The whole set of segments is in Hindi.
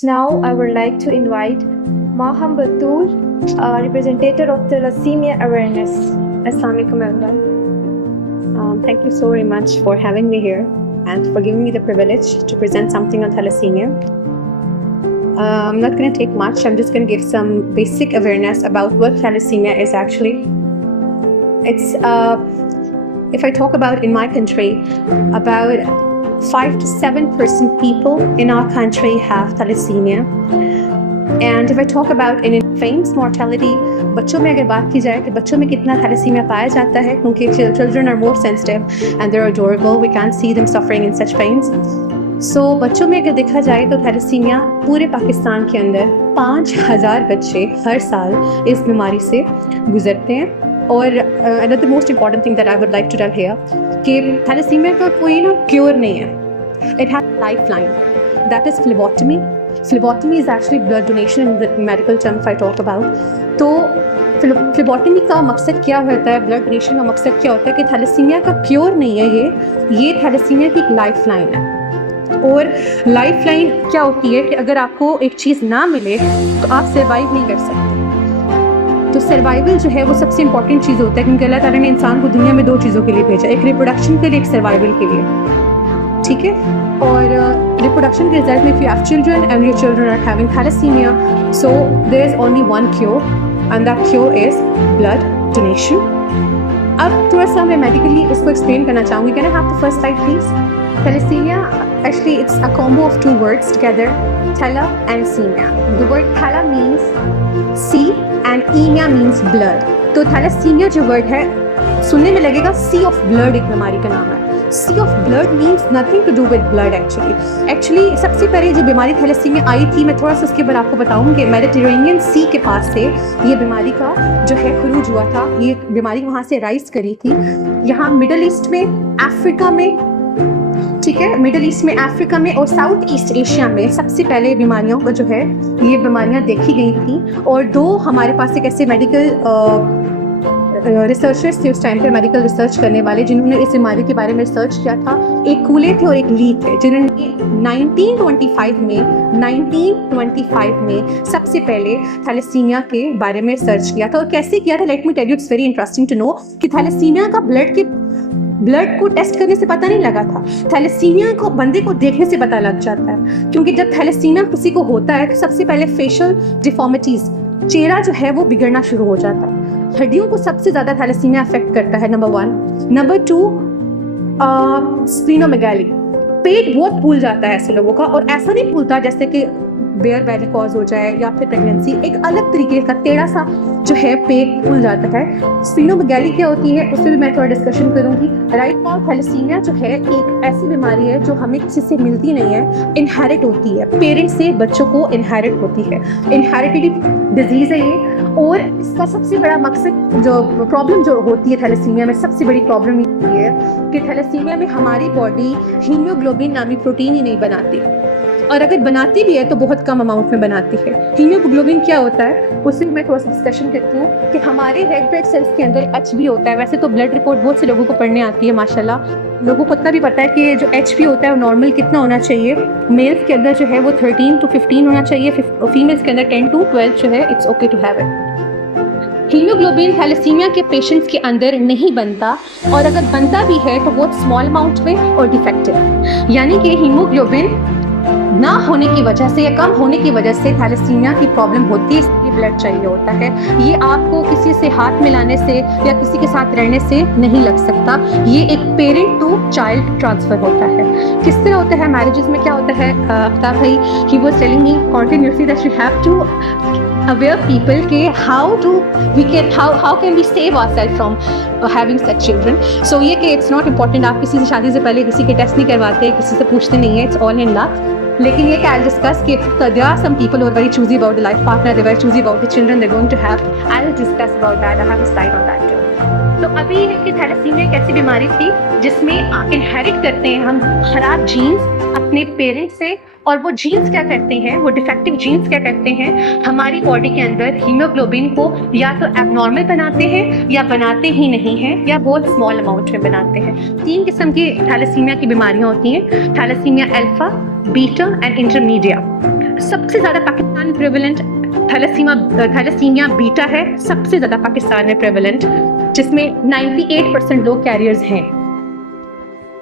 Now, I would like to invite Maham Batul, representative of Thalassemia Awareness. Assalamualaikum everyone. Thank you so very much for having me here and for giving me the privilege to present something on thalassemia. I'm not going to take much. I'm just going to give some basic awareness about what thalassemia is actually. It's, if I talk about in my country, about 5 to 7% people in our country have thalassemia. And if I talk about in infants mortality, बच्चों में अगर बात की जाए कि बच्चों में कितना थैलेसीमिया पाया जाता है, क्योंकि children are more sensitive and they're adorable, we can't see them suffering in such pains. So बच्चों में अगर देखा जाए तो थैलेसीमिया पूरे पाकिस्तान के अंदर 5,000 बच्चे हर साल इस बीमारी से गुजरते हैं. और another most important thing that I would like to tell here कि थैलेसीमिया का कोई ना क्योर नहीं है. It has a lifeline. That is phlebotomy. Phlebotomy is actually blood donation in the medical term if I talk about. तो phlebotomy का मकसद क्या होता है, ब्लड डोनेशन का मकसद क्या होता है कि थैलेसीमिया का क्योर नहीं है, ये थैलेसीमिया की एक लाइफ लाइन है. और लाइफ लाइन क्या होती है कि अगर आपको एक चीज़ ना मिले तो आप सर्वाइव नहीं कर सकते. तो सर्वाइवल जो है वो सबसे इंपॉर्टेंट चीज़ होता है, क्योंकि अल्लाह ताला ने इंसान को दुनिया में 2 चीज़ों के लिए भेजा, एक रिप्रोडक्शन के लिए, एक सर्वाइवल के लिए. ठीक है. और रिप्रोडक्शन के रिजल्ट में if you have children and your children are having thalassemia, so there is only one cure and that cure is blood donation. अब थोड़ा सा मैं मेडिकली इसको एक्सप्लेन करना चाहूँगी. Can I have the first slide please? Thalassemia, actually it's a combo of 2 words together, thala and semia. The word thala means sea and emia means blood. तो thalassemia जो word है सुनने में लगेगा sea of blood एक बीमारी का नाम है. Sea of blood means nothing to do with blood actually सबसे पहले जो बीमारी थैलेसीमिया आई थी, मैं थोड़ा सा उसके बारे आपको बताऊँ कि मेडिटेरेनियन सी के पास से ये बीमारी का जो है खरूज हुआ था. ये बीमारी वहाँ से राइज करी थी. यहाँ मिडल ईस्ट में, अफ्रीका में, ठीक है, मिडल ईस्ट में, अफ्रीका में और साउथ ईस्ट एशिया में सबसे पहले बीमारियों को जो है ये बीमारियाँ देखी गई थी. और 2 हमारे पास एक ऐसे मेडिकल रिसर्चर्स थे उस टाइम पे, मेडिकल रिसर्च करने वाले, जिन्होंने इस बीमारी के बारे में रिसर्च किया था. एक कूले थे और एक ली थे, जिन्होंने 1925 में सबसे पहले थैलेसीमिया के बारे में रिसर्च किया था. और कैसे किया था, let me tell you, it's very interesting to know कि थैलेसीमिया का ब्लड को टेस्ट करने से पता नहीं लगा था. थैलेसीमिया को बंदे को देखने से पता लग जाता है, क्योंकि जब थैलेसीमिया किसी को होता है तो सबसे पहले फेशियल डिफॉर्मिटीज, चेहरा जो है वो बिगड़ना शुरू हो जाता है. हड्डियों को सबसे ज़्यादा थैलेसीमिया अफेक्ट करता है, नंबर 1. नंबर 2, स्प्लीनोमेगाली, पेट बहुत फूल जाता है ऐसे लोगों का. और ऐसा नहीं फूलता जैसे कि बेयर वेरिकोज हो जाए या फिर प्रेगनेंसी, एक अलग तरीके का टेढ़ा सा जो है पेट फूल जाता है. स्प्लीनोमेगाली क्या होती है उससे भी मैं थोड़ा डिस्कशन करूंगी. राइट नाउ थैलेसीमिया जो है एक ऐसी बीमारी है जो हमें किसी से मिलती नहीं है, इनहेरिट होती है, पेरेंट्स से बच्चों को इनहेरिट होती है. इनहेरिटेड डिजीज है ये. और इसका सबसे बड़ा मकसद, जो प्रॉब्लम जो होती है थैलेसीमिया में, सबसे बड़ी प्रॉब्लम ये है कि थैलेसीमिया में हमारी बॉडी हीमोग्लोबिन नामी प्रोटीन ही नहीं बनाती, और अगर बनाती भी है तो बहुत कम अमाउंट में बनाती है. हीमोग्लोबिन क्या होता है उससे मैं थोड़ा सा डिस्कशन करती हूँ कि हमारे रेड ब्लड सेल्स के अंदर एचबी होता है. वैसे तो ब्लड रिपोर्ट बहुत से लोगों को पढ़ने आती है माशाल्लाह, लोगों को इतना भी पता है कि जो एचबी होता है वो नॉर्मल कितना होना चाहिए. मेल्स के अंदर जो है वो 13 to 15 होना चाहिए, फीमेल्स के अंदर 10 to 12 जो है it's okay to have it. Haemoglobin thalassaemia के पेशेंट्स के अंदर नहीं बनता, और अगर बनता भी है तो बहुत स्मॉल अमाउंट में और डिफेक्टिव. यानी कि हीमोग्लोबिन ना होने की वजह से या कम होने की वजह से थैलेसीमिया की प्रॉब्लम होती है. इसलिए ब्लड चाहिए होता है. ये आपको किसी से हाथ मिलाने से या किसी के साथ रहने से नहीं लग सकता. ये एक पेरेंट टू चाइल्ड ट्रांसफर होता है. किस तरह होता है मैरिजेस में, क्या होता है, आफ्ताब भाई he was telling me continuously that we have to aware people के how can we save ourselves from having such children. So ये कि it's not important, आप किसी से शादी से पहले किसी के टेस्ट नहीं करवाते, किसी से पूछते नहीं है, it's all in luck. लेकिन ये कि I'll discuss कि there are some people who are very choosy about the life partner, they're very choosy about the children they're going to have. I'll discuss about that. I have a slide on that too. तो अभी है कि थैलेसीमिया एक ऐसी बीमारी थी जिसमें इनहेरिट करते हैं हम खराब जीन्स अपने पेरेंट्स से, और वो जीन्स क्या करते हैं, वो डिफेक्टिव जीन्स क्या करते हैं, हमारी बॉडी के अंदर हीमोग्लोबिन को या तो एबनॉर्मल बनाते हैं या बनाते ही नहीं हैं या बहुत स्मॉल अमाउंट में बनाते हैं. 3 किस्म की थैलेसीमिया की बीमारियां होती हैं, thalassaemia alpha, beta and intermediate. सबसे ज़्यादा पाकिस्तान में प्रेवलेंट थैलेसीमिया बीटा है, सबसे ज़्यादा पाकिस्तान में प्रेवलेंट, जिसमें 98% लोग कैरियर्स हैं,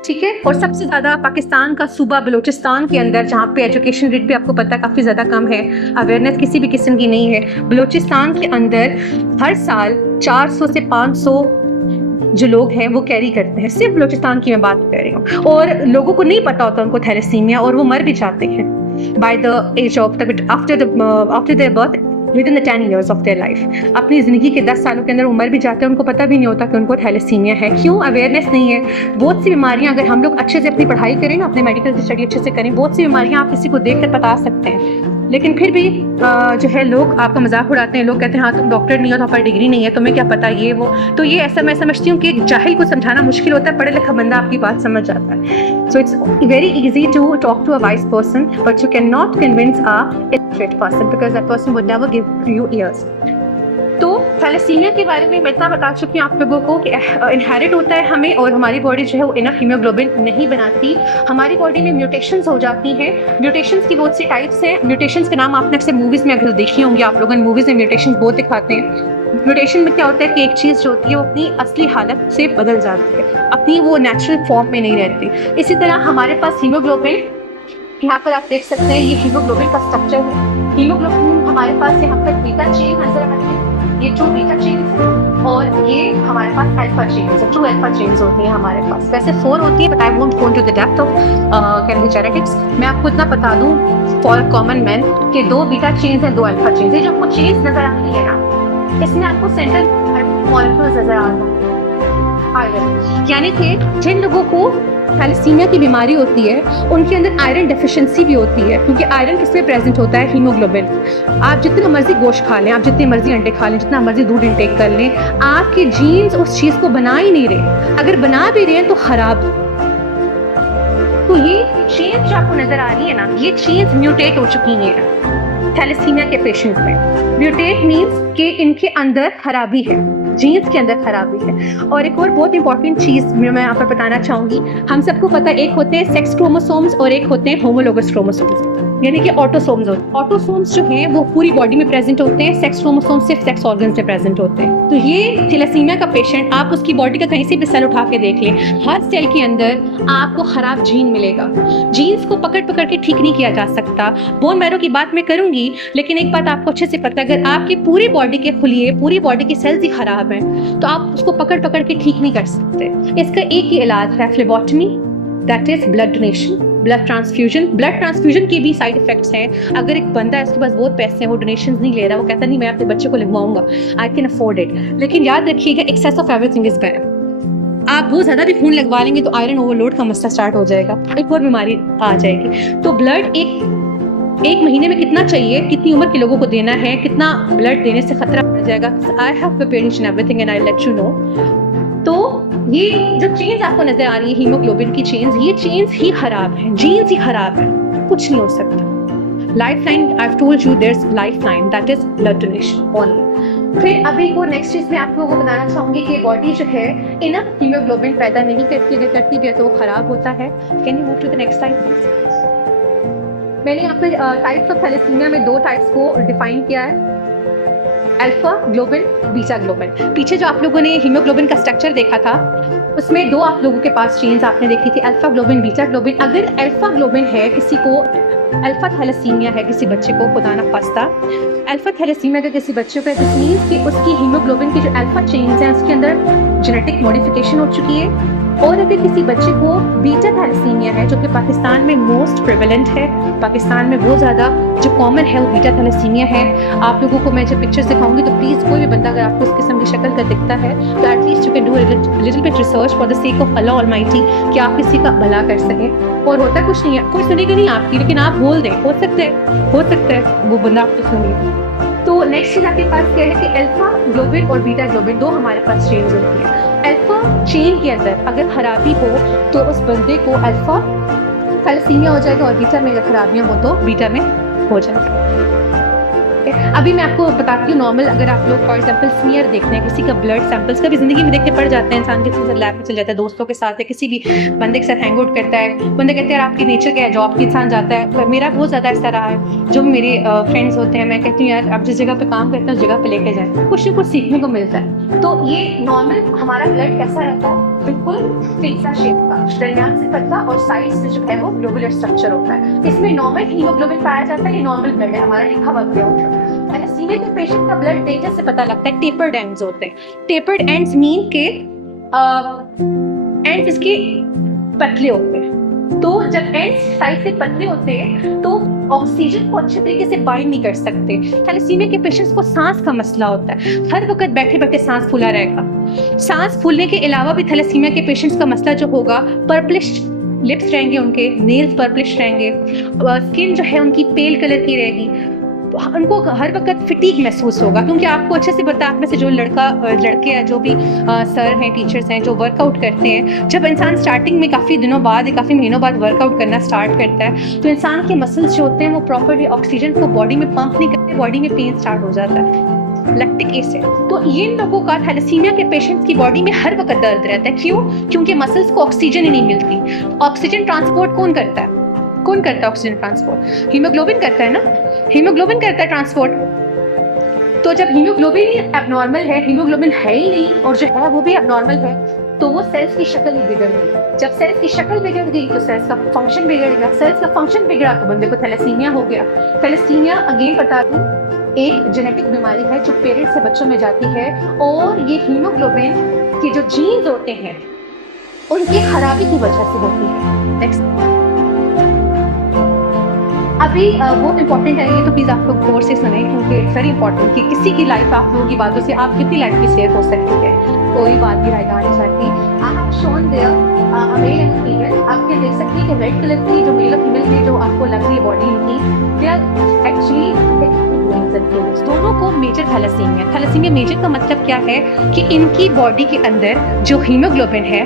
ठीक है। और सबसे ज़्यादा पाकिस्तान का सूबा बलूचिस्तान के अंदर, जहाँ पे एजुकेशन रेट भी आपको पता है काफ़ी ज़्यादा कम है, अवेयरनेस किसी भी किस्म की नहीं है। बलूचिस्तान के अंदर हर साल 400 से 500 जो लोग हैं वो कैरी करते हैं, सिर्फ बलूचिस्तान की मैं बात कर रही हूँ, और लोगों को नहीं पता होता उनको थैलेसीमिया, और वो मर भी जाते हैं by the age of after their birth within the 10 years of their life. अपनी ज़िंदगी के 10 सालों के अंदर वो मर भी जाते हैं, उनको पता भी नहीं होता कि उनको थैलेसीमिया है। क्यों? अवेयरनेस नहीं है। बहुत सी बीमारियां, अगर हम लोग अच्छे से अपनी पढ़ाई करें ना, अपने मेडिकल की स्टडी अच्छे से करें, बहुत सी बीमारियां आप किसी को देख कर बता सकते हैं, लेकिन फिर भी जो है लोग आपका मजाक उड़ाते हैं। लोग कहते हैं हाँ तुम डॉक्टर नहीं हो, तो पर डिग्री नहीं है, तुम्हें क्या पता ये वो। तो ये ऐसा मैं समझती हूँ कि जाहिल को समझाना मुश्किल होता है, पढ़े लिखा बंदा आपकी बात समझ जाता है। So it's very easy to talk to a wise person, but you can not convince a illiterate person because that person would never give you ears. तो थैलेसीमिया के बारे में मैं इतना बता चुकी हूँ आप लोगों को कि इनहेरिट होता है हमें, और हमारी बॉडी जो है वो इनफ हीमोग्लोबिन नहीं बनाती। हमारी बॉडी में म्यूटेशंस हो जाती हैं। म्यूटेशंस की बहुत सी टाइप्स हैं। म्यूटेशंस के नाम आपने अक्सर मूवीज़ में अगर देखी होंगी आप लोगों ने, मूवीज़ में म्यूटेशंस बहुत दिखाते हैं। म्यूटेशन में क्या होता है कि एक चीज़ जो होती है वो अपनी असली हालत से बदल जाती है, अपनी वो नेचुरल फॉर्म में नहीं रहती। इसी तरह हमारे पास हीमोग्लोबिन, यहाँ पर आप देख सकते हैं ये हीमोग्लोबिन का स्ट्रक्चर है। हीमोग्लोबिन हमारे पास यहाँ पर बीटा चेन नजर आती है, ये 2 बीटा चेन्स हैं, और ये हमारे पास अल्फा चेन्स है, 2 अल्फा चेन्स होती हैं हमारे पास। वैसे 4 होती है, but I won't go into the depth of genetics. मैं आपको इतना बता दूं फॉर कॉमन मैन कि 2 बीटा चेन्स हैं, 2 अल्फा चेन्स। ये जो आपको चेन्स नजर आती है ना, इसमें आपको सेंट्रल मॉलिक्यूल्स नजर आते हैं आयरन, यानी कि जिन लोगों को थैलेसीमिया की बीमारी होती है उनके अंदर आयरन डेफिशिएंसी भी होती है, क्योंकि आयरन किसमें प्रेजेंट होता है? हीमोग्लोबिन। आप जितना मर्जी गोश्त खा लें, आप जितने मर्जी अंडे खा लें, जितना मर्जी दूध इंटेक कर लें, आपके जीन्स उस चीज़ को बना ही नहीं रहे। अगर बना भी रहे हैं तो खराब। तो ये चेंज जो आपको नजर आ रही है ना, ये चेंज म्यूटेट हो चुकी है थैलेसीमिया के पेशेंट में। म्यूटेट मीन्स कि इनके अंदर खराबी है, जीन्स के अंदर खराबी है। और एक और बहुत इंपॉर्टेंट चीज़ मैं यहाँ पर बताना चाहूँगी, हम सबको पता है एक होते हैं सेक्स क्रोमोसोम्स और एक होते हैं होमोलोगस क्रोमोसोम्स, यानी कि ऑटोसोम्स होते हैं। ऑटोसोम्स जो हैं वो पूरी बॉडी में प्रेजेंट होते हैं, सेक्स क्रोमोसोम्स सिर्फ सेक्स ऑर्गन्स में प्रेजेंट होते हैं। तो ये थैलेसीमिया का पेशेंट, आप उसकी बॉडी का कहीं से भी सेल उठा के देख लें, हर सेल के अंदर आपको खराब जीन मिलेगा। जीन्स को पकड़ पकड़ के ठीक नहीं किया जा सकता। बोन मैरो की बात मैं करूंगी, लेकिन एक बात आपको अच्छे से पता है, अगर आपकी पूरी बॉडी के खुलिए, पूरी बॉडी के सेल्स ही खराब हैं, तो आप उसको पकड़ पकड़ के ठीक नहीं कर सकते। इसका एक ही इलाज है, phlebotomy, that is blood donation, blood transfusion. Blood transfusion के भी साइड इफेक्ट्स हैं। अगर एक बंदा है उसके पास बहुत पैसे हैं, वो डोनेशंस नहीं ले रहा, वो कहता नहीं मैं अपने बच्चे को लगवाऊंगा, आई कैन अफोर्ड इट, लेकिन याद रखिएगा excess of everything is bad. आप बहुत ज़्यादा भी खून लगवा लेंगे तो आयरन ओवरलोड का मसला स्टार्ट हो जाएगा, एक और बीमारी आ जाएगी। तो ब्लड एक महीने में कितना चाहिए, कितनी उम्र के लोगों को देना है, कितना ब्लड देने से खतरा बढ़ जाएगा, I have prepared each and everything and I let you know. तो ये जो चेंज आपको नजर आ रही है हीमोग्लोबिन की चेंज, ये चेंज ही खराब है, जीन्स ही खराब है, कुछ नहीं हो सकता। Lifeline, I have told you there is lifeline, that is blood donation only. फिर अभी को नेक्स्ट चीज मैं आप लोगों को बताना चाहूंगी कि बॉडी जो है इनफ हीमोग्लोबिन पैदा नहीं करती, अगर करती भी है तो वो खराब होता है। Can you move to the next slide please. मैंने यहाँ पे टाइप्स ऑफ थैलेसीमिया में 2 टाइप्स को डिफाइन किया है, अल्फा ग्लोबिन, बीटा ग्लोबिन। पीछे जो आप लोगों ने हीमोग्लोबिन का स्ट्रक्चर देखा था उसमें 2 आप लोगों के पास चेन्स आपने देखी थी, अल्फा ग्लोबिन, बीटा ग्लोबिन। अगर अल्फा ग्लोबिन है, किसी को अल्फा थैलेसीमिया है, किसी बच्चे को, खुदा ना खास्ता अल्फा थैलेसीमिया का किसी बच्चे को, दिस मीन्स कि उसकी हीमोग्लोबिन की जो अल्फा चेन्स हैं उसके अंदर जेनेटिक मॉडिफिकेशन हो चुकी है। और अगर किसी बच्चे को बीटा थैलेसीमिया है, जो कि पाकिस्तान में मोस्ट प्रेवलेंट है, पाकिस्तान में बहुत ज़्यादा जो कॉमन है वो बीटा थैलेसीमिया है। आप लोगों को मैं जब पिक्चर्स दिखाऊंगी तो प्लीज़ कोई भी बंदा अगर आपको इस किस्म की शक्ल का दिखता है तो at least you can do little bit research for the sake of Allah almighty, कि आप किसी का भला कर सकें। और होता कुछ नहीं है, कोई सुनेगा नहीं आपकी, लेकिन आप बोल दें, हो सकता है वो बंदा आपको सुने। तो नेक्स्ट चीज आपके पास क्या है कि अल्फा ग्लोबिन और बीटा ग्लोबिन 2 हमारे पास चेन्स होती है। अल्फा चेन के अंदर अगर खराबी हो तो उस बंदे को अल्फा थैलेसीमिया हो जाएगा, और बीटा में अगर खराबियां हो तो बीटा में हो जाएगा। ठीक है, अभी मैं आपको बताती हूँ नॉर्मल अगर आप लोग फॉर एग्जांपल स्मीयर देखते हैं किसी का ब्लड सैंपल्स कभी ज़िंदगी में देखते पड़ जाते हैं, इंसान किसी से लैब में चल जाता है दोस्तों के साथ या किसी भी बंदे के साथ हैंग आउट करता है, बंदे कहते हैं आपकी नेचर क्या है, जॉब के इंसान जाता है। मेरा बहुत ज़्यादा ऐसा रहा है, जो मेरे फ्रेंड्स होते हैं मैं कहती हूँ यार आप जिस जगह पे काम करते हैं उस जगह पे लेके जाए, कुछ ना कुछ सीखने को मिलता है। तो ये नॉर्मल हमारा ब्लड कैसा रहता है, बिल्कुल पिज्जा शेप का, दरमियान से पतला और साइड से जो है वो ग्लोबुलर स्ट्रक्चर होता है। इसमें नॉर्मल हीमोग्लोबिन पाया जाता है, ये नॉर्मल ब्लड है हमारा लिखा हुआ ब्लड। थैलेसीमिया के पेशेंट का ब्लड देखने से पता लगता है टेपर्ड एंड्स होते हैं। टेपर्ड एंड्स मीन के एंड्स इसके पतले होते हैं। तो जब एंड्स साइड से पतले होते हैं तो ऑक्सीजन को अच्छे तरीके से बाइंड नहीं कर सकते। थैलेसीमिया के पेशेंट्स को सांस का मसला होता है, हर वक्त बैठे बैठे सांस फूला रहेगा। सांस फूलने के अलावा भी थैलेसीमिया के पेशेंट्स का मसला जो होगा, पर्पलिश लिप्स रहेंगे उनके, नेल्स पर्पलिश रहेंगे, स्किन जो है उनकी पेल कलर की रहेगी, उनको हर वक्त फिटीग महसूस होगा। क्योंकि आपको अच्छे से पता है आप में से जो लड़के या जो भी सर हैं, टीचर्स हैं जो वर्कआउट करते हैं, जब इंसान स्टार्टिंग में काफ़ी दिनों बाद या काफ़ी महीनों बाद वर्कआउट करना स्टार्ट करता है तो इंसान के मसल्स जो होते हैं वो प्रॉपरली ऑक्सीजन को बॉडी में पंप नहीं करते, बॉडी में पेन स्टार्ट हो जाता है, लैक्टिक एसिड। तो ये लोगों का थैलेसीमिया के पेशेंट्स की बॉडी में हर वक्त दर्द रहता है। क्यों? क्योंकि मसल्स को ऑक्सीजन ही नहीं मिलती। ऑक्सीजन ट्रांसपोर्ट कौन करता है? कौन करता है ऑक्सीजन ट्रांसपोर्ट? हीमोग्लोबिन करता है ना, हीमोग्लोबिन करता है ट्रांसपोर्ट। तो जब हीमोग्लोबिन ही एबनॉर्मल है, हीमोग्लोबिन है ही नहीं और जो है वो भी एबनॉर्मल है, तो वो सेल्स की शक्ल ही बिगड़ गई। जब सेल्स की शक्ल बिगड़ गई तो सेल्स का फंक्शन बिगड़ गया, सेल्स का फंक्शन बिगड़ा तो बंदे को थैलेसीमिया हो गया। थैलेसीमिया अगेन बता दूं एक जेनेटिक बीमारी है जो पेरेंट्स से बच्चों में जाती है और ये हीमोग्लोबिन के जो जीन्स होते हैं उनकी खराबी की वजह से होती है। नेक्स्ट, अभी वो इम्पोर्टेंट है ये तो प्लीज़ आप लोग गौर से सुने क्योंकि इट्स वेरी इंपॉर्टेंट कि किसी की लाइफ आप लोगों की बातों से आप कितनी लाइफ की शेयर हो सकती है, कोई बात भी राइट आनी चाहती। I have shown there male and female, आप ये देख सकती हैं कि रेड कलर की जो मेल और फीमेल की जो आपको लग रही है बॉडी इनकी, दे आर एक्चुअली दोनों को मेजर थैलेसीमिया। थैलेसीमिया मेजर का मतलब क्या है कि इनकी बॉडी के अंदर जो हीमोग्लोबिन है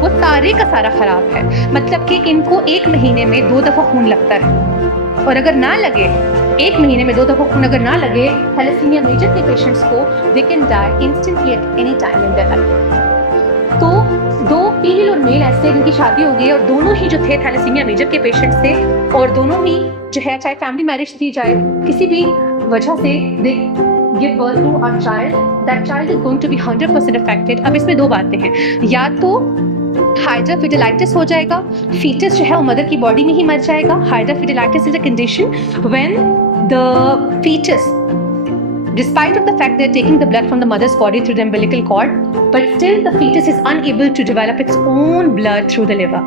वो सारे का सारा खराब है। मतलब कि इनको एक महीने में 2 दफ़ा खून लगता है और अगर ना लगे, एक महीने में 2 दफ़ा खून अगर ना लगे थैलेसीमिया मेजर के पेशेंट्स को, they can die instantly at any time in their life. तो 2 फीमेल और मेल ऐसे जिनकी शादी हो गई और दोनों ही जो थे थैलेसीमिया मेजर के पेशेंट्स थे और दोनों ही जो है चाहे फैमिली मैरिज थी चाहे किसी भी वजह से they give birth to a child, that child is going to be 100% affected. अब इसमें 2 बातें हैं, या तो हाइड्रोफिडिलाइटिस हो जाएगा, फीटस जो है वो मदर की बॉडी में ही मर जाएगा। Hydrops fetalis is a condition when the fetus, despite of the fact they're taking the blood from the mother's body through the umbilical cord, but still the fetus is unable to develop its own blood through the liver.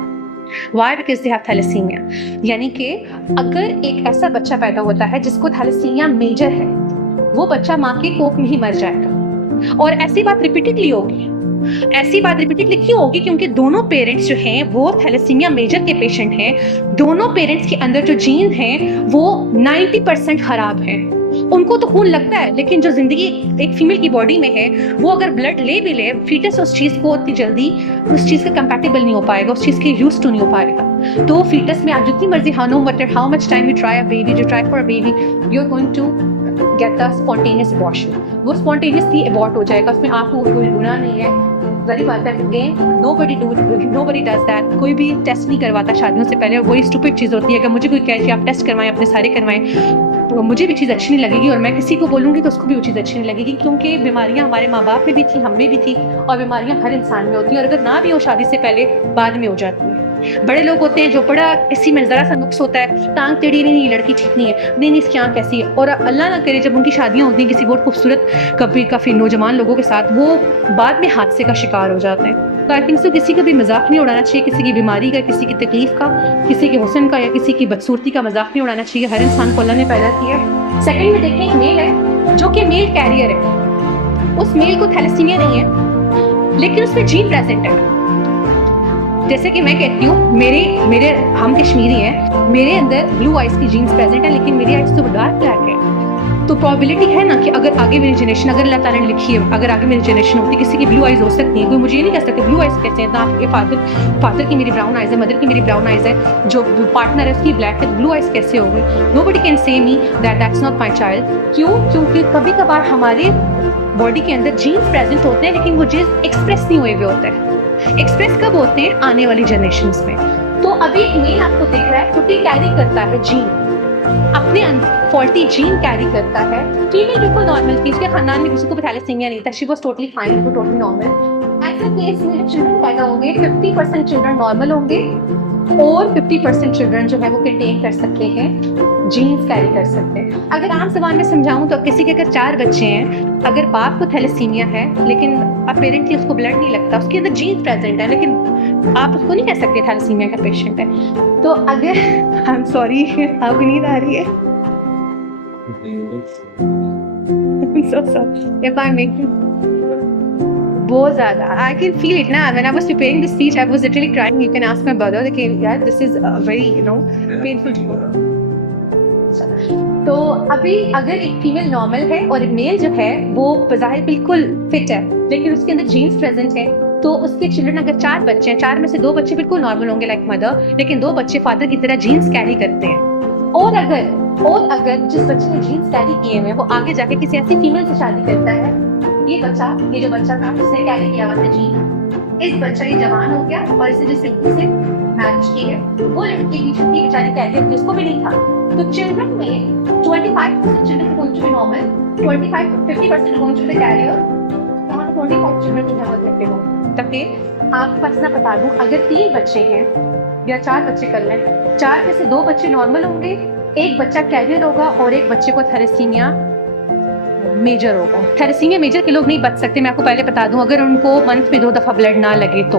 Why? Because they have thalassemia. यानी कि अगर एक ऐसा बच्चा पैदा होता है जिसको थैलेसीमिया मेजर है, वो बच्चा माँ के कोख में ही मर जाएगा। और ऐसी बात रिपीटेडली होगी। ऐसी बात रिपीटेडली क्यों होगी? क्योंकि दोनों पेरेंट्स जो हैं वो थैलेसीमिया मेजर के पेशेंट हैं। दोनों पेरेंट्स के अंदर जो जीन हैं वो 90% खराब हैं। उनको तो खून लगता है लेकिन जो जिंदगी एक फीमेल की बॉडी में है वो अगर ब्लड ले भी ले, फीटस उस चीज़ को उतनी जल्दी उस चीज़ का कंपैटिबल नहीं हो पाएगा, उस चीज़ के यूज टू नहीं हो पाएगा। तो फीटस में आप जितनी मर्जी no matter how much time you try a baby, you try for a baby, you are going to get a spontaneous abortion. वो स्पॉन्टेनियसली अबॉर्ट हो जाएगा, उसमें आपको कोई गुनाह नहीं है। वही बात है, अगेन nobody does that। कोई भी टेस्ट नहीं करवाता शादियों से पहले और वही स्टूपिड चीज़ होती है। अगर मुझे कोई कहे कि आप टेस्ट करवाएं, अपने सारे करवाएं, तो मुझे भी चीज़ अच्छी नहीं लगेगी और मैं किसी को बोलूँगी तो उसको भी वो चीज़ अच्छी नहीं लगेगी, क्योंकि बीमारियाँ हमारे माँ बाप में भी थी, हम में भी थी और बीमारियाँ हर इंसान में होती हैं और अगर ना भी हो शादी से पहले बाद में हो जाती हैं। बड़े लोग होते हैं जो बड़ा इसी में ज़रा सा नुक्स होता है, टांग टेढ़ी नहीं, लड़की ठीक नहीं है, नहीं इसकी आँख कैसी है, और अल्लाह ना करे जब उनकी शादियाँ होती हैं किसी बहुत खूबसूरत काफ़ी नौजवान लोगों के साथ, वो बाद में हादसे का शिकार हो जाते हैं। तो आई थिंक सो किसी का भी मजाक नहीं उड़ाना चाहिए, किसी की बीमारी का, किसी की तकलीफ का, किसी के हुस्न का या किसी की बदसूरती का मजाक नहीं उड़ाना चाहिए। हर इंसान को अल्लाह ने पैदा किया है। सेकंड में देखें, एक मेल है जो कि मेल कैरियर है, उस मेल को थैलेसीमिया नहीं है लेकिन उसमें जीन प्रेजेंट है। जैसे कि मैं कहती हूँ मेरे मेरे हम कश्मीरी हैं, मेरे अंदर ब्लू आइज की जीन्स प्रेजेंट है, लेकिन मेरी आइज तो डार्क ब्लैक है। तो प्रॉबिलिटी है ना कि अगर आगे मेरी जनरेशन, अगर अल्लाह ताला ने लिखी है, अगर आगे मेरी जनरेशन होती, किसी की ब्लू आइज हो सकती है। कोई मुझे ये नहीं कह सकता ब्लू आइज कैसे हैं। तो आपके फादर की मेरी ब्राउन आइज है, मदर की मेरी ब्राउन आइज है, जो पार्टनर है उसकी ब्लैक है, ब्लू आइज कैसे हो गई? Nobody can say me that's not my child. क्यों? क्योंकि कभी कभार हमारे बॉडी के अंदर जीन्स प्रेजेंट होते हैं, लेकिन वो जीन्स एक्सप्रेस नहीं हुए हुए होते हैं। एक्सप्रेस कब होते हैं? आने वाली जनरेशन में। तो अभी एक मेल आपको दिख रहा है, छुट्टी कैरी करता है जीन, अपने फॉल्टी जीन कैरी करता है। फीमेल बिल्कुल नॉर्मल थी, उसके खानदान में किसी को भी थैलेसीमिया नहीं था, she was totally fine, totally normal. ऐसे केस में चिल्ड्रन पैदा होंगे, 50% चिल्ड्रन नॉर्मल होंगे और 50% चिल्ड्रन जो है वो कंटेन कर सकते हैं, जीन्स कैरी कर सकते हैं। अगर आम जबान में समझाऊं तो किसी के अगर 4 बच्चे हैं, अगर बाप को थैलेसीमिया है लेकिन अपेरेंटली उसको ब्लड नहीं लगता, उसके अंदर जीन्स प्रेजेंट है, लेकिन आप उसको नहीं कह सकते थैलेसीमिया का पेशेंट है। तो अगर आई एम सॉरी, आपको नींद आ रही है? so sorry if I make you बहुत ज़्यादा, I can feel it now. When I was preparing this speech, I was literally crying. You can ask my brother. Okay, yeah, this is very, painful. तो अभी अगर एक फीमेल नॉर्मल है और एक मेल जो है वो बज़ाहिर बिल्कुल फिट है, लेकिन उसके अंदर जीन्स प्रेजेंट है, तो उसके चिल्ड्रन अगर 4 बच्चे हैं, 4 में से 2 बच्चे बिल्कुल नॉर्मल होंगे लाइक मदर, लेकिन 2 बच्चे फादर की तरह जीन्स कैरी करते हैं। और अगर जिस बच्चे ने जीन्स कैरी किए हुए वो आगे जाके किसी ऐसी फीमेल से शादी करता है, ये जो बच्चा था जिसने कैरी किया हुआ था जीन, इस बच्चा ये जवान हो गया और इसे जिस लड़की से मैरिज की है वो लड़की की छुट्टी बेचारी कैरियर थी, उसको भी नहीं था। तो चिल्ड्रन में 25% children going to be normal, 50% going to be carrier, और 25 चिल्ड्रन जो है वो देखते हो। ताकि आपके पास ना बता दूं, अगर 3 बच्चे हैं या 4 बच्चे कर लें, 4 में से 2 बच्चे नॉर्मल होंगे, एक बच्चा कैरियर होगा और एक बच्चे को थैलेसीमिया मेजर होगा। थैलेसीमिया मेजर के लोग नहीं बच सकते, मैं आपको पहले बता दूं, अगर उनको मंथ में 2 दफ़ा ब्लड ना लगे तो,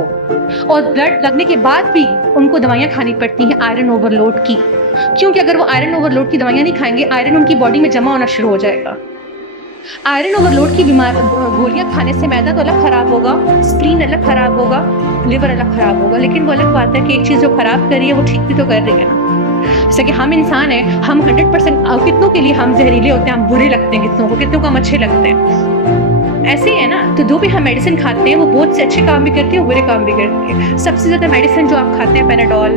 और ब्लड लगने के बाद भी उनको दवाइयाँ खानी पड़ती हैं आयरन ओवरलोड की, क्योंकि अगर वो आयरन ओवरलोड की दवाइयाँ नहीं खाएंगे, आयरन उनकी बॉडी में जमा होना शुरू हो जाएगा। आयरन ओवरलोड की गोलियां खाने से मैदा तो अलग खराब होगा, स्प्लीन अलग खराब होगा, लिवर अलग खराब होगा, लेकिन वो अलग बात है कि एक चीज़ जो खराब कर रही है वो ठीक भी तो कर रही है ना। जैसे कि हम इंसान हैं, हम 100% कितनों के लिए हम जहरीले होते हैं, हम बुरे लगते हैं कितनों को, कितनों को हम अच्छे लगते हैं, ऐसे ही है ना। तो जो भी हम मेडिसिन खाते हैं वो बहुत से अच्छे काम भी करती है, बुरे काम भी करती है। सबसे ज़्यादा मेडिसिन जो आप खाते हैं पैराडोल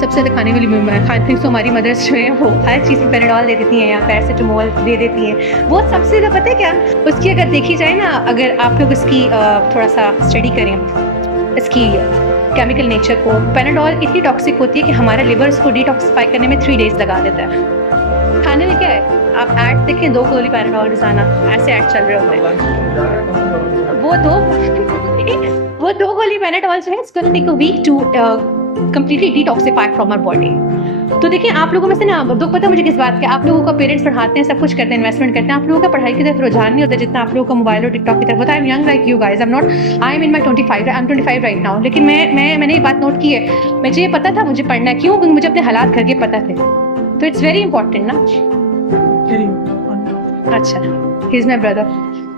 सबसे ज़्यादा खाने वाली खाते तो हमारी मदर्स जो है वो हर चीज़ में पैराडोल दे देती हैं या पैरासीटामोल दे देती हैं। वो सबसे ज़्यादा पता है क्या, उसकी अगर देखी जाए ना, अगर आप लोग इसकी थोड़ा सा स्टडी करें इसकी केमिकल नेचर को, पैराडोल इतनी टॉक्सिक होती है कि हमारा लिवर उसको डिटॉक्सिफाई करने में 3 डेज लगा देता है। खाने में क्या है, आप ऐड देखें 2 गोली पैराडोल रोजाना, ऐसे ऐड चल रहे होते हैं। वो 2 गोली पैराडोल जो है it's gonna take a week to completely detoxify from our body। तो देखिए आप लोगों में से ना दुख पता है मुझे किस बात का, आप लोगों का पेरेंट्स पढ़ाते हैं, सब कुछ करते हैं, इन्वेस्टमेंट करते हैं, आप लोगों का पढ़ाई की तरफ रुझान नहीं होता जितना आप लोगों का मोबाइल और टिकटॉक की तरफ होता है। I am young like you guys, I am in my 25 right now, लेकिन मैंने ये बात नोट की है, मुझे ये पता था मुझे पढ़ना है, क्यों? क्योंकि मुझे अपने हालात घर के पता थे। तो इट्स वेरी इंपॉर्टेंट ना। अच्छा, ही इज माई ब्रदर।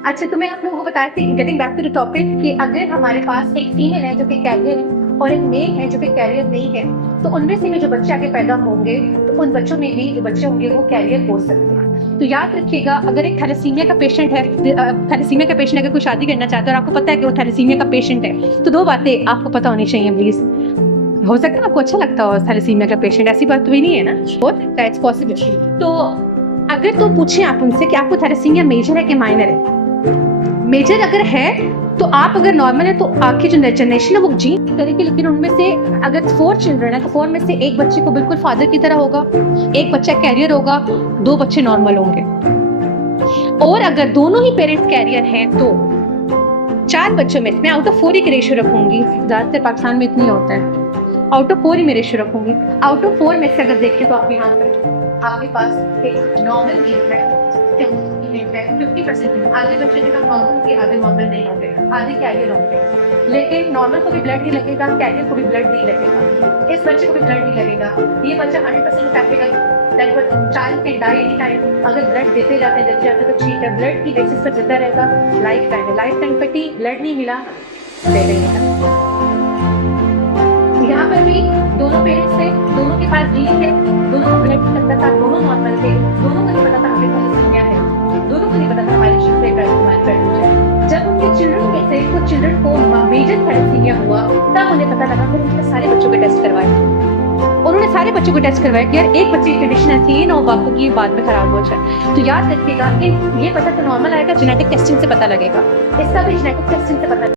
अच्छा, तो मैं आप लोगों को बताया थी, getting back to the topic, कि अगर हमारे पास एक फीमेल है जो कि कैरियर है और एक मेल है जो कि कैरियर नहीं है, तो उनमें से भी जो बच्चे आगे पैदा होंगे तो उन बच्चों में भी जो बच्चे होंगे वो कैरियर हो सकते हैं। तो याद रखिएगा, अगर एक थैलेसीमिया का पेशेंट है, थैलेसीमिया का पेशेंट अगर कोई शादी करना चाहता है और आपको पता है कि वो थैलेसीमिया का पेशेंट है, तो 2 बातें आपको पता होनी चाहिए प्लीज। हो सकता है आपको अच्छा लगता हो थैलेसीमिया का पेशेंट, ऐसी बात तो भी नहीं है ना, हो सकता है, इट्स पॉसिबल। तो अगर तो पूछें आप उनसे कि आपको थैलेसीमिया मेजर है कि माइनर है, मेजर अगर है तो आप अगर नॉर्मल है तो आपकी जो जनरेशन है वो जीन करेगी, लेकिन उनमें से अगर 4 चिल्ड्रन है तो 4 में से एक बच्चे को बिल्कुल फादर की तरह होगा, एक बच्चा कैरियर होगा, 2 बच्चे नॉर्मल होंगे। और अगर दोनों ही पेरेंट्स कैरियर हैं तो 4 बच्चों में मैं आउट ऑफ 4 ही की रेशियो रखूंगी, ज़्यादातर पाकिस्तान में इतनी होता है, आउट ऑफ 4 ही मैं रेशियो रखूंगी। आउट ऑफ 4 में से अगर देखें तो आप यहाँ पर आपके पास एक नॉर्मल मेल है, 50%, आधे बच्चे जो नॉर्मल होंगे, आधे नॉर्मल नहीं होंगे, आधे कैरियर होंगे, लेकिन नॉर्मल को भी ब्लड नहीं लगेगा, कैरियर को भी ब्लड नहीं लगेगा, इस बच्चे को भी ब्लड नहीं लगेगा। ये बच्चा 100% capital child can die any time, अगर ब्लड देते जाते तो ठीक है, ब्लड की बेसिस पर चलता रहेगा, लाइफ टाइम पे ब्लड नहीं मिला, ले लेंगे। यहाँ पर भी दोनों पेरेंट्स थे, दोनों के पास जीन थे, दोनों को ब्लड लगता था, दोनों नॉर्मल थे, दोनों को नहीं पता था हमें थैलेसीमिया है, दोनों को नहीं पता था हमारे से है। जब उनके चिल्ड्रन में से कुछ चिल्ड्रन को मेजर थैलेसीमिया हुआ, तब उन्हें पता लगा, फिर उन्होंने सारे बच्चों के टेस्ट करवाए। उन्होंने सारे बच्चों को टेस्ट करवाया कि यार एक बच्चे की कंडीशन ऐसी है ना, बापू की बाद में खराब हो जाए। तो याद रखिएगा कि ये पता तो नॉर्मल आएगा, जेनेटिक टेस्टिंग से पता लगेगा, इसका भी जेनेटिक टेस्टिंग से पता